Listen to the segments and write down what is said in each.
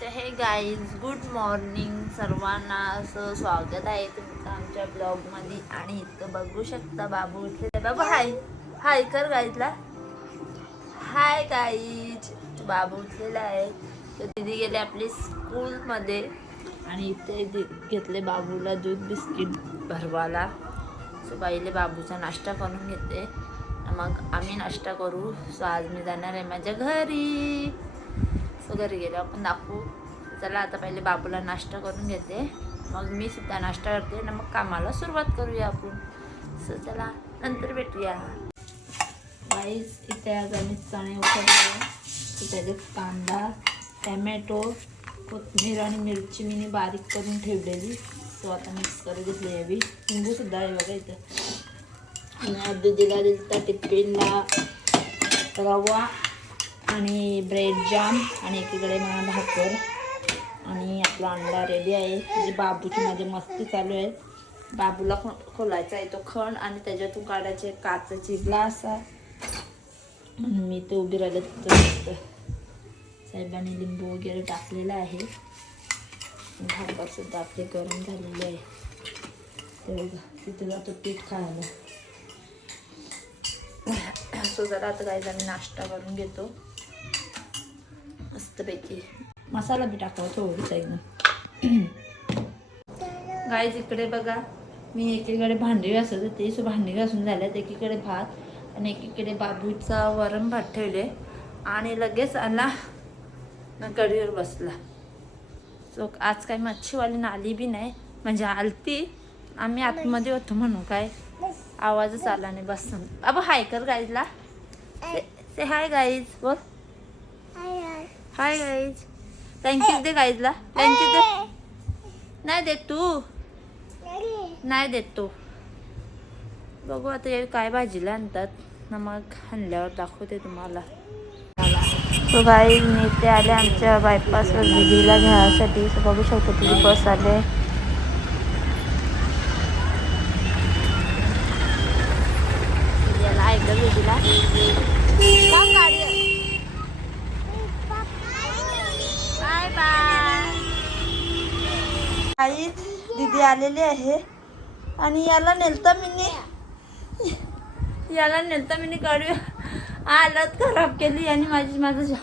हे guys good morning सर्वांना. असं स्वागत आहे तुमचं आमच्या ब्लॉगमध्ये. आणि इथं बघू शकता बाबू उठले. बाबू हाय हाय कर गाईजला. Hi guys. बाबू उठलेला आहे. तर दीदी गेले आपली स्कूलमध्ये आणि इथे घेतले बाबूला दूध बिस्किट भरवाला. सो बाईले बाबूचा नाश्ता करून घेते, मग आम्ही नाश्ता करू. सो आज मी जाणार आहे माझ्या घरी. सो घरी गेलो आपण दाखवू. चला आता पहिले बाबूला नाश्ता करून घेते, मग मी सुद्धा नाश्ता करते ना, मग कामाला सुरुवात करूया आपण. सो चला नंतर भेटूया. गाईस इथे आज आम्ही चणे उकडले. त्याच्यात कांदा, टॅमॅटो, कोथिंबीर आणि मिरची मी बारीक करून ठेवलेली. सो आता मिक्स करून घेतली यावी. लिंबू सुद्धा आहे बघा इथं. आणि दिदीला दिलता टिफिनला रवा आणि ब्रेड जॅम आणि एकीकडे मला भाकर आणि आपला अंडा रेडी आहे. म्हणजे बाबूची माझी मस्ती चालू आहे. बाबूला खोलायचा आहे तो खण आणि त्याच्यातून काढायचे काचेची ग्लास. आणि मी ते उभी राहिले तर साहेबांनी लिंबू वगैरे टाकलेला आहे. भाकर सुद्धा आपली गरम झालेली आहे. ते तिथे जातो पीठ खायला. सो जरा आता काय आम्ही नाश्ता करून घेतो मस्तपैकी. मसाला बी टाकावा थोडीसा एकदम. गाईज इकडे बघा, मी एकीकडे भांडी घासत होते. सो भांडी घासून झाल्यात. एकीकडे भात आणि एकीकडे बाबूचा वरण भात ठेवले आणि लगेच आला ना गडीवर बसला. सो आज काय मच्छीवाली आली बी नाही. म्हणजे आलती, आम्ही आतमध्ये होतो म्हणून काय आवाजच आला नाही. बस अब हाय कर गाईजला. से हाय गाईज बोल. Hi guys. थँक्यू दे गाईजला. थँक्यू दे. नाही देत तू, नाही देत तू. बघू आता हे काय भाजीला आणतात ना, मग आणल्यावर दाखवते तुम्हाला. सो गाईज मी ते आले आमच्या बायपासवर दीदीला घ्यायसाठी. सो बघू शकतो तुझी बस आले. याला ऐकलं दीदीला गाडी. Bye bye. आई दीदी आलेली आहे आणि याला नेलता मिनी गाडी हालत खराब केली. आणि माझं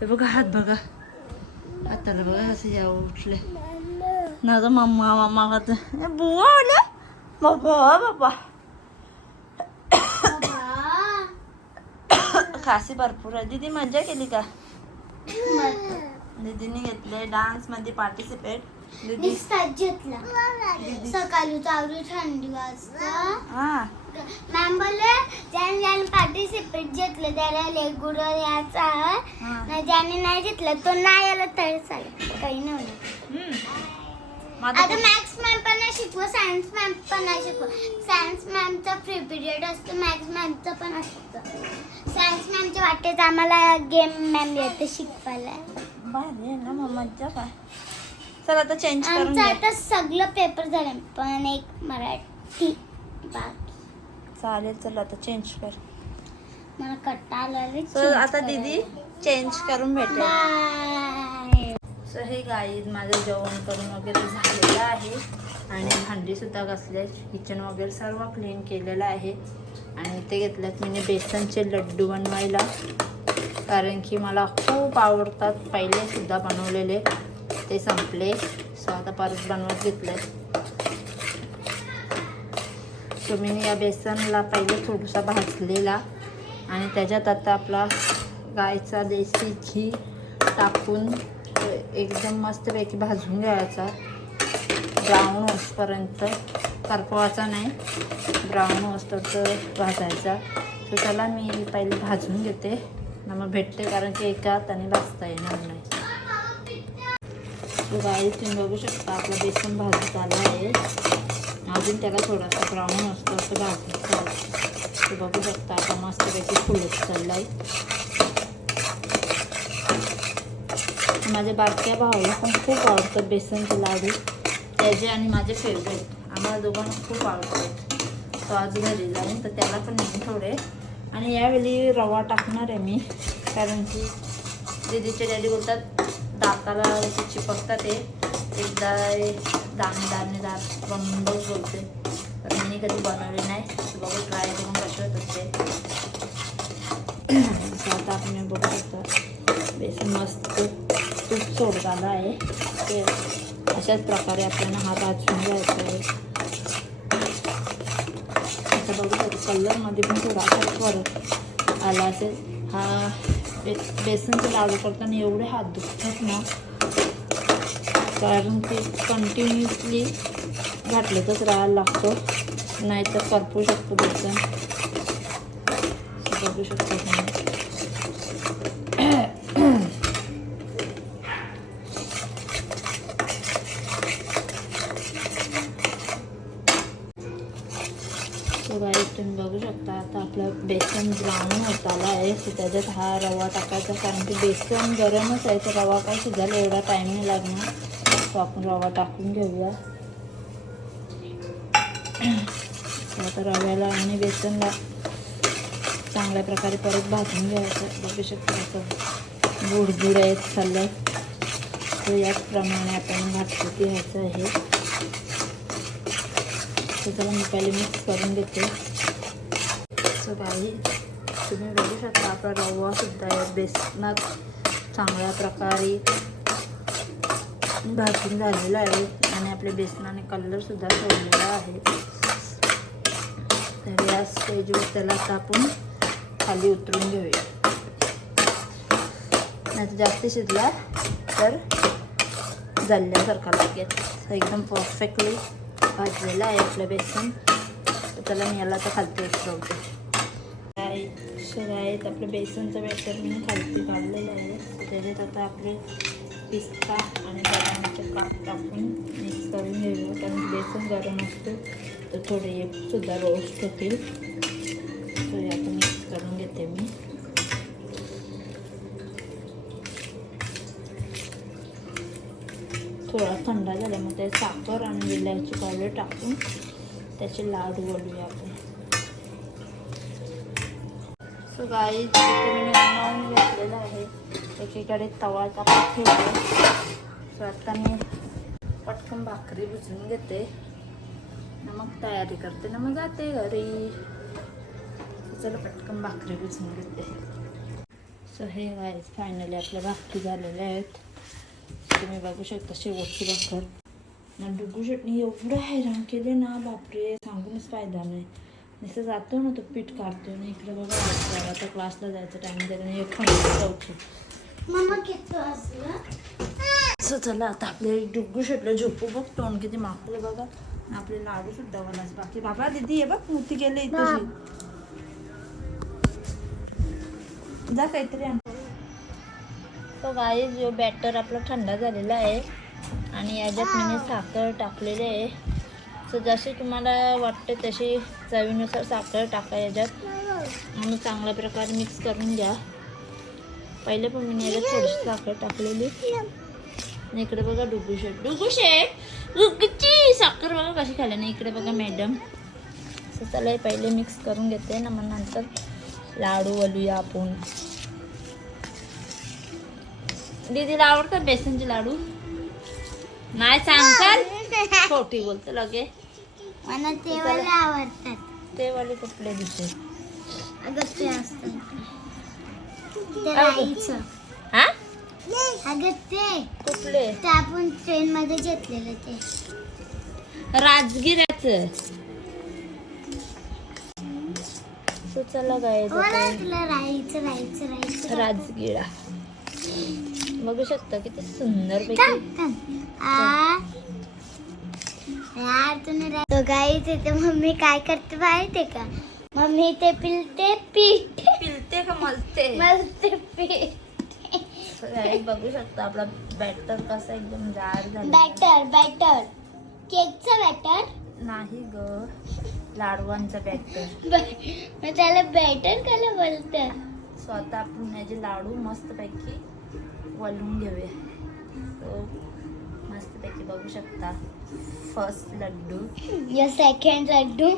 हे बघा हात बघा, हाताला बघा असं या उठले ना. तर मम्मा करत बुवा आल्या. बाबा खासी भरपूर आहे. दीदी मजा केली का? दीदीने घेतले डान्स मध्ये पार्टिसिपेट. सकाळी चावली थंडी वाजता. हा मॅम बोलले ज्याने पार्टिसिपेट घेतलं त्याला लेगुड यायचा. ज्याने नाही घेतलं तो नाही आला तरी चालेल, काही नाही. आता मॅथ्स मॅम पण नाही शिकवत, सायन्स मॅम पण नाही शिकवत. सायन्स मॅमचा फ्री पिरियड असतो, मॅथ्स मॅमचं पण असतं. सायन्स मॅमच्या वाटेत आम्हाला गेम मॅम येते शिकवायला. भारी ना मग, मज्जा काय. चल आता चेंज करून घे. आता सगळं पेपर झाले पण एक मराठी बाकी. चालेल चल आता चेंज कर. मला कंटाळा आला. तर आता दीदी चेंज करून भेटेल. सो हे गाईज माझं जेवण करून वगैरे झालेलं आहे आणि भांडी सुद्धा घासले. किचन वगैरे सर्व क्लीन केलेलं आहे. आणि इथे घेतल्यात मी बेसनचे लड्डू बनवायला, कारण की मला खूप आवडतात. पहिले सुद्धा बनवलेले ते संपले. सो आता परत बनवत घेतले. सो मी या बेसनला पहिले थोडासा भाजलेला आणि त्याच्यात आता आपला गायचा देशी घी टाकून एकदम मस्तपैकी भाजून घ्यायचा. ब्राऊन होसपर्यंत, करपवायचा नाही, ब्राऊन होसपर्यंत भाजायचा. तर त्याला मी पहिले भाजून घेते ना, मग भेटते, कारण की एका हाताने भाजता येणार नाही. तो गाईस तुम्ही बघू शकता आपलं बेसन भाजत आलं आहे. अजून त्याला थोडासा ब्राऊन असतो असं भाजून ते बघू शकता. आता मस्तपैकी फुलत चाललं आहे. माझ्या बारक्या भावाला पण खूप आवडतं बेसनचे लाडू. त्याचे आणि माझे फेवरेट, आम्हाला दोघांना खूप आवडतात. तो आज घरी जाईन तर त्याला पण नेईन थोडे. आणि यावेळी रवा टाकणार आहे मी, कारण की दीदीचे डॅडी बोलतात दाताला असे चिपकतात ते एकदा दाणेदार बंबच बोलते. तर मी कधी बनवले नाही, बघू ट्राय करून कसे होतात ते. आता आपण बघू शकतो बेसन मस्त तूप सोडत आलं आहे. ते अशाच प्रकारे आपल्याला हा भाजून घ्यायचा आहे. आता बघू शकतो कलरमध्ये पण थोडासा फरक आला असेल. हा बेसनचे लाडू करताना एवढे हात दुखतात ना, कारण ते कंटिन्युअसली घातलंच राहायला लागतो, नाहीतर करपू शकतो बेसन. बघू शकतो तुम्ही. तुम्ही बघू शकता आता आपलं बेसन ब्राऊन होत आलं आहे. तर त्याच्यात हा रवा टाकायचा, कारण की बेसन गरमच आहे. तर रवा काय शिजायला एवढा टाईम नाही लागणार. तो आपण रवा टाकून घेऊया. आता रव्याला आणि बेसनला चांगल्या प्रकारे परत भाजून घ्यायचं. बघू शकता असं गुडगुड आहे चाललं. तर याचप्रमाणे आपण भाजून घ्यायचं आहे. तर त्याला मी पहिले मिक्स करून घेते. सो काही तुम्ही बघू शकता आपला रवासुद्धा बेसनात चांगल्या प्रकारे भाजून झालेला आहे आणि आपल्या बेसनाने कलरसुद्धा सोडलेला आहे. तर या स्टेजवर त्याला आता आपण खाली उतरून घेऊया. नाही तर जास्त शिजला तर जळल्यासारखा लागेल. एकदम परफेक्टली भाजलेलं आहे आपलं बेसन. तर त्याला मी याला आता खालती उतरवते. आहेत आपलं बेसनचं बॅटर मी खालती काढलेलं आहे. त्याच्यात आता आपले पिस्ता आणि बदामाचे काप टाकून मिक्स करून घेऊया. कारण बेसन गरम असतं तर थोडे सुद्धा रोस्ट होतील. तर आता मिक्स करून घेते मी. थोडा थंड झाल्यामुळे साखर आणि विलायची पावडर टाकून त्याचे लाडू वळूया आपण. सो गाईज इथे मी बनवून घेतलेलं आहे. एकीकडे तवा तापत ठेवतो. सो आता मी पटकन भाकरी भुजून घेते, मग तयारी करते ना, मग जाते घरी. चला पटकन भाकरी भुजून घेते. सो हे गाईज फायनली आपल्या भाकरी झालेल्या आहेत. तुम्ही बघू शकता शेवटची भाकर. मग डुगू चटणी एवढं हैराण केले ना, बापरे सांगूनच फायदा नाही. नुसतं जातो ना तो पीठ काढतो ना. इकडे बघा आता क्लासला जायचं टाइम त्याला एक चौथी. सो चला आता आपले डुगू शेटलं झोपू. बघ तोंड किती मागले बघा. आपले लाडू सुद्धा वलाच बाकी. बाबा दीदी आहे बघ मोठी गेले इथं. जा काहीतरी आण. तो गाई जो बॅटर आपला थंड झालेला आहे आणि याच्यात मी साखर टाकलेली आहे. सो जशी तुम्हाला वाटते तशी चवीनुसार साखर टाका याच्यात आणि चांगल्या प्रकारे मिक्स करून घ्या. पहिले पण मी याच्यात थोडीशी साखर टाकलेली. इकडे बघा डुगूची साखर बघा कशी खाल्ली नाही. इकडे बघा मॅडम. सो चला पहिले मिक्स करून घेते ना, मग नंतर लाडू वळूया आपण. दीदीला आवडतात बेसनचे लाडू? नाही सांगताल खोटी बोलते लगे. मला ते वाले आवडतात. ते वाले कुठले दिसते? अगं ते असतात ते राईचं. हा अगं ते कुठले? ते आपण ट्रेन मध्ये घेतलेलं ते राजगिराचं. चला काय राजगिरा बघू शकता किती सुंदर पैकी. यार तुम्ही गाईच येते. मम्मी काय करते माहिती का? मम्मी ते पिलते पीठ. पिलते का मलते? मलते पीठ. बघू शकता आपला बॅटर कसा एकदम जाड झाला. बॅटर केकचं बॅटर नाही ग, लाडवांचं बॅटर. मग त्याला बॅटर काय बोलतात? स्वतः आपण याचे लाडू मस्तपैकी वळून घेऊया. मस्तपैकी बघू शकता. फर्स्ट लड्डू, या सेकंड लड्डू,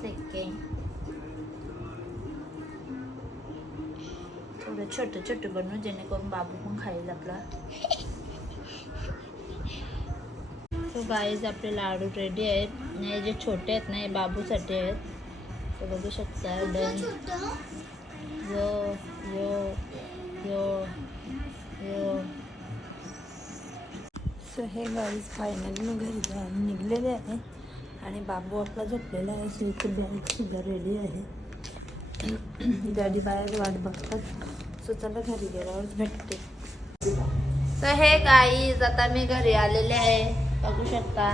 सेकंड. थोडं छोटं छोटं बनवू जेणेकरून बाबू पण खाईल आपला. सो गाईज आपले लाडू रेडी आहेत. हे जे छोटे आहेत ना हे बाबूसाठी आहेत. तर बघू शकता. डन. यो यो यो यो. सो हे गाईज फायनली मी घरी निघलेले आहे आणि बाबू आपला झोपलेला आहे. सो इथे बॅग सुद्धा रेडी आहे. डॅडी बाहेर वाट बघतात. सो चला घरी गेल्यावरच भेटते. तर हे गाईज आता मी घरी आलेले आहे. बघू शकता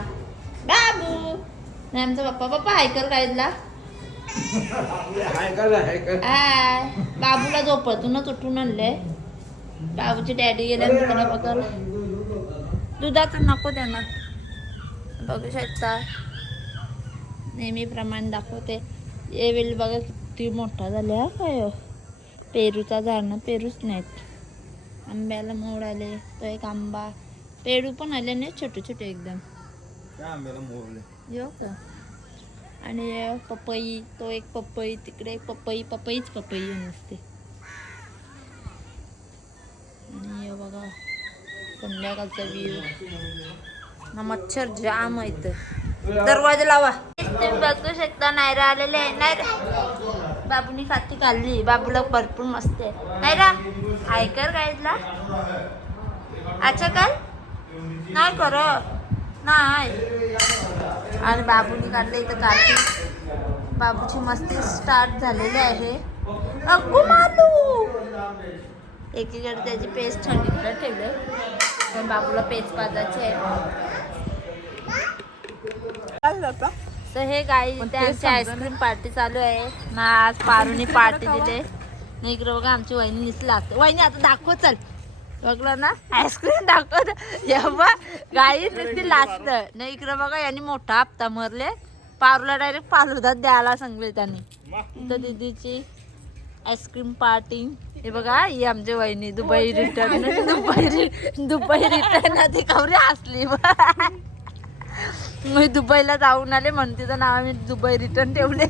बाबू नाही आमचा पप्पा हाय कर गाईजला. हाय. बाबूला झोपतूनच उठून आणले. बाबूची डॅडी गेल्या दुकाना बघायला. दुधाचं नको त्यांना. बघू शकता नेहमीप्रमाणे दाखवते. हे वेळी बघा किती मोठा झाला हा काय. पेरूचा झाड ना पेरूच नाहीत. आंब्याला मोड आले. तो एक आंबा. पेरू पण आले नाही छोटे छोटे एकदम. यो का. आणि पपई. तो एक पपई. तिकडे एक पपई. पपईच पपई नसते. आणि हे बघा संध्याकाळचा व्ह्यू ना. मच्छर जाम आहेत. दरवाजा लावा. तुम्ही बघू शकता नायरा आलेले आहे. नायरा बाबूनी खाती खाल्ली. बाबूला भरपूर मस्त आहे. नायरा हाय कर गाईजला. अच्छा कर नाही कर नाही. आणि बाबूनी काढलं इथं कार्टून. बाबूची मस्ती स्टार्ट झालेली आहे. अगो मालू. एकीकडे त्याची पेस्ट थंडीकडे ठेवले. पण बाबूला पेस्ट पाजायची आहे. तर हे गाई त्यांची आईस्क्रीम पार्टी चालू आहे ना. आज पारूनी पार्टी दिले. नाही इकडे बघा आमची वहिनी निसली लागते. वहिनी आता दाखव चल. बघलं ना आईस्क्रीम दाखव. गाई नुसती लाचत नाही. इकडे बघा यांनी मोठा हप्ता मरले. पारूला डायरेक्ट फालुदात द्यायला सांगले त्यांनी. इथं दीदीची आईस्क्रीम पार्टी. हे बघा ही आमची वहिनी दुबई रिटर्न. दुबई रिटर्न आधी कवरी असली. मी दुबईला जाऊन आले म्हणून तिचं नाव आम्ही दुबई रिटर्न ठेवले.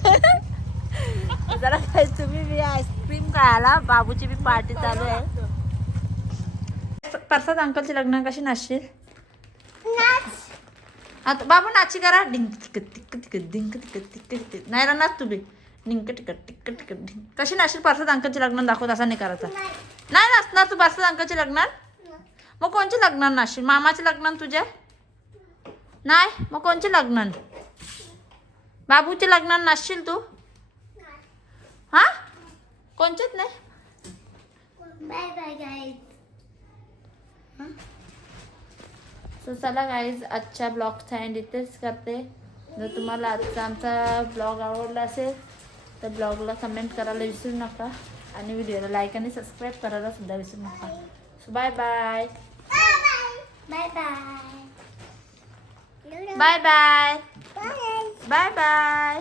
जरा काय तुम्ही मी आईस्क्रीम खायला. बाबूची बी पार्टी चालू आहे. परसात अंकलचे लग्न कशी नाचशील. आता बाबू नाची करा. डिंक टिकट टिकट टिकट डिंक टिकट टिकट. नाही राहणार तू बी. डिंक टिकट टिकट टिकट डिंक. कशी नाचशील परसात अंकलचे लग्न दाखवत. असा नाही करायचा. नाही नाचणार तू परसात अंकलचे लग्नात. मग कोणचे लग्नात नाचशील. मामाचे लग्नात तुझ्या नाही. मग कोणचे लग्न. बाबूचे लग्नात नाचशील तू. हा कोणचेच नाही. Bye bye guys. सो चला गाईज आजच्या ब्लॉगचा एंड इथेच करते. जर तुम्हाला आजचा आमचा ब्लॉग आवडला असेल तर ब्लॉगला कमेंट करायला विसरू नका. आणि व्हिडिओला लाईक आणि सबस्क्राईब करायला सुद्धा विसरू नका. So bye bye. Bye bye. Bye bye. Bye bye.